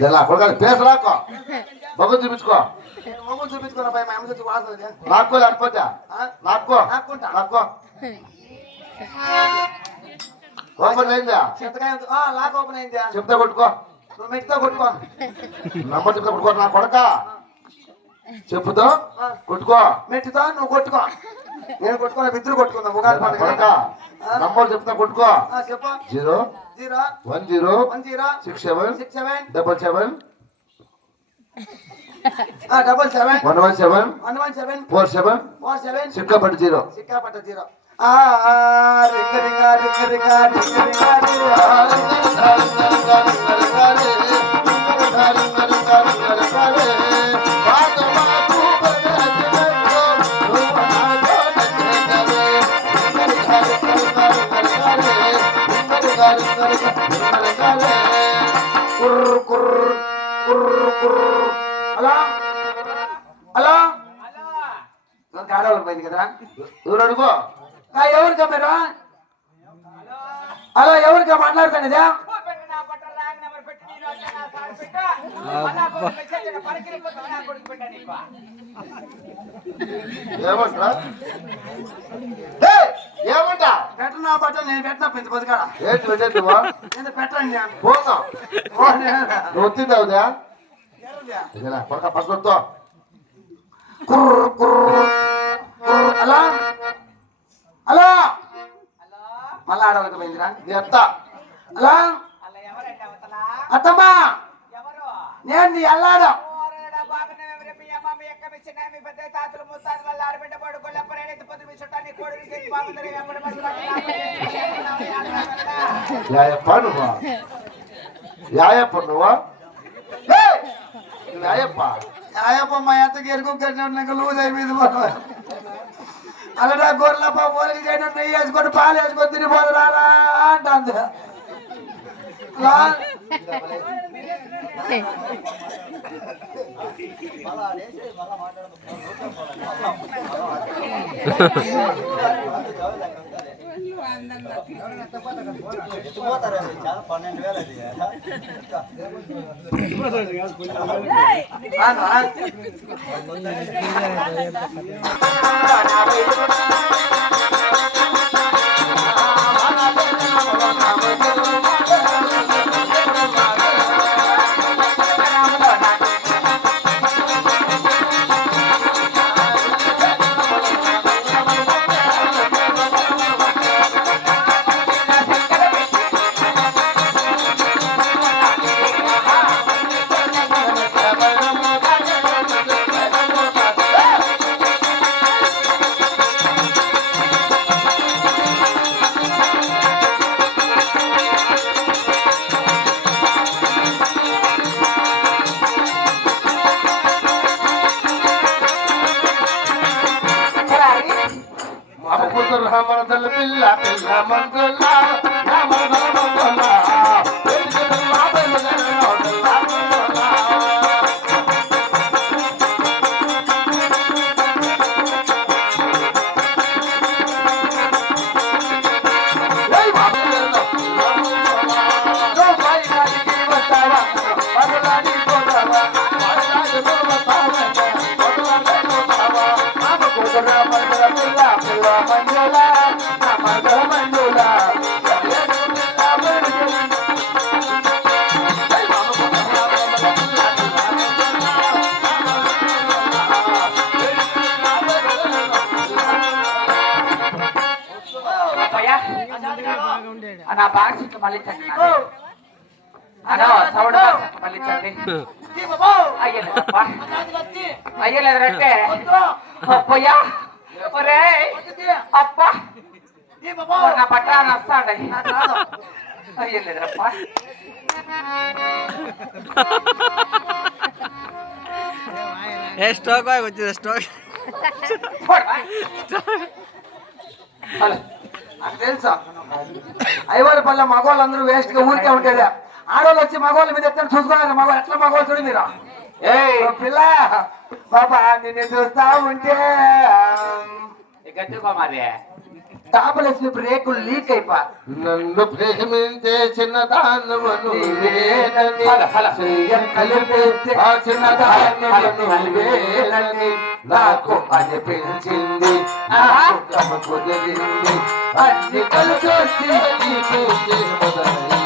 ఇలా కొడుకు పేస రాకో. బొగ్గు చూపించుకో. మా అమ్మ వాసన. నాక్కో లేకపోతే ఆ? నాక్కో నాక్కుంటా. నాక్కో ఓపెన్ అయిందా? చింతకాయ ఉంది. ఆ, లాక్ ఓపెన్ అయిందా. చెప్తే కొట్టుకో. నువ్వు మెట్టితో కొట్టుకో. నంబర్ చెప్తే కొట్టుకో నా కొడక? చెప్పుతో. కొట్టుకో. మెట్టితో నువ్వు కొట్టుకో. నేను కొట్టుకున్నా ఇద్దరు కొట్టుకుందాం నా పండుగ నంబర్ చెప్తే కొట్టుకో. Zero zero one zero one zero six seven six seven double seven double seven one one seven one one seven four seven four seven సిక్కపట్టి zero సిక్కాపట్ట జీరో ఆ, రింగ రింగ రింగ రింగ రింగ రింగ రింగ. కుర్ర కుర్ర కుర్ర కుర్ర హలో హలో ఆడవాళ్ళకి పోయింది కదా ఎవరు అడుగు ఆ, ఎవరికా మీరు హలో ఎవరికా మాట్లాడుతానేదా ఏమంటా? ఏమంటా పెట్టనా బట్ట నేను పెట్టినా పెద్ద పొద్దుకాడ ఏంటి పెట్టేద్దువా నేను పెట్టండి పోతాం. నువ్వు వచ్చిందావుదా మళ్ళా ఆడవాళ్ళకి పోయిందిరా. అత్తమ్మా! నేను నీ అల్లాడు. యాయప్ప నువ్వా? యాయప్ప నువ్వా? ఏయ్! నువ్వు యాయప్ప అయ్యప్ప మా అత్తకి ఎరుకు కట్టినాక లూజ్ అయిపోయింది అలా గొర్రెలప్ప పోలికి చేయడం నెయ్యి వేసుకొని పాలు వేసుకొని తినిపోదు రారా అంటుంది రా. రానా? మా పిల్ల పిల్ల మంతుల బాక్స్ ఇట్లా మళ్ళీ చండి అదో సౌండ్ బాక్స్ ఇట్లా మళ్ళీ చండి తీ బాబు. అయ్యలేదప్పా అది కత్తి. అయ్యలేదంటే. పోయా ఒరే. అప్పా. నా పట్ట వస్తాడు నాకు రాదు. అయ్యలేదప్పా ఏ స్టోక్ వచ్చింది స్టోక్ హలో నాకు తెలుసా. ఐవారి పల్లె మగవాళ్ళందరూ వేస్ట్గా ఊరికే ఉండేదే. ఆడవాళ్ళు వచ్చి మగవాళ్ళ మీద ఎట్లా చూసుకోవాలి మగవాళ్ళు ఎట్లా మగవాళ్ళు చూడు మీరు. ఏయ్. ఓ పిల్ల పాప నిన్ను చూస్తా ఉంటే. గట్టుకో మరి టాపలేసిన బ్రేకులు లీక్ అయిపో. నన్ను ప్రేమించే చిన్నదానవను నీవేనని హల, హల. చెయ్య కలిపే ఆ చిన్నదానవను నీవేనని నాకు అనిపించింది. అన్ని కలిసొచ్చి నీకు మొదలై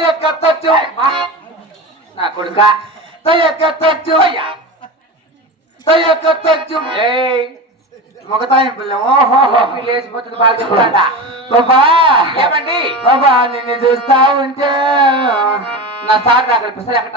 తయ్యకత్తచ్చు. నా కొడుక. తయ్యకత్తచ్చు. తయ్యకత్తచ్చు. ఏయ్ మగతాయి పిల్ల. ఓహో. లోపలి లేచిపోతుంది బాగా చెప్తాడా. బాబా. ఏమండి? బాబా నిన్ను చూస్తా ఉంటే. నా సార్ నాకు కనిపిస్తారు ఎక్కడ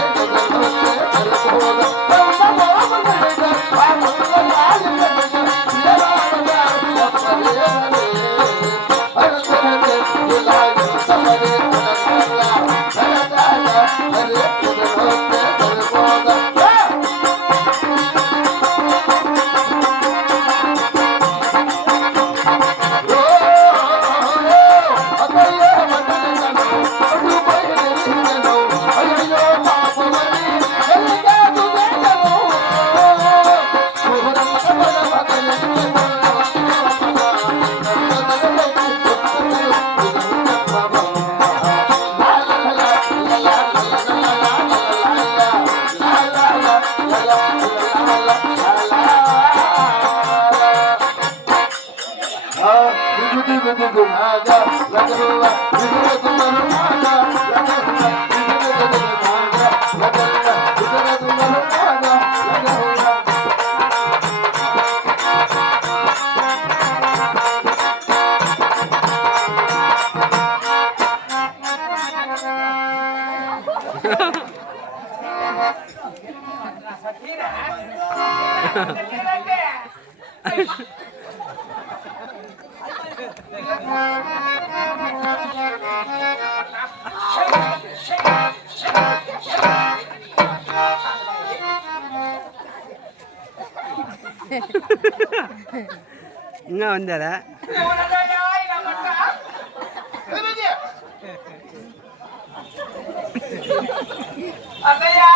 విగుడి విగుడు నాగా లగరువ విగుడు మరు నాగా లగరువ విగుడు నాగా లగరువ విగుడు మరు నాగా లగరువ Ha ha ha. இங்க வந்தார அதையா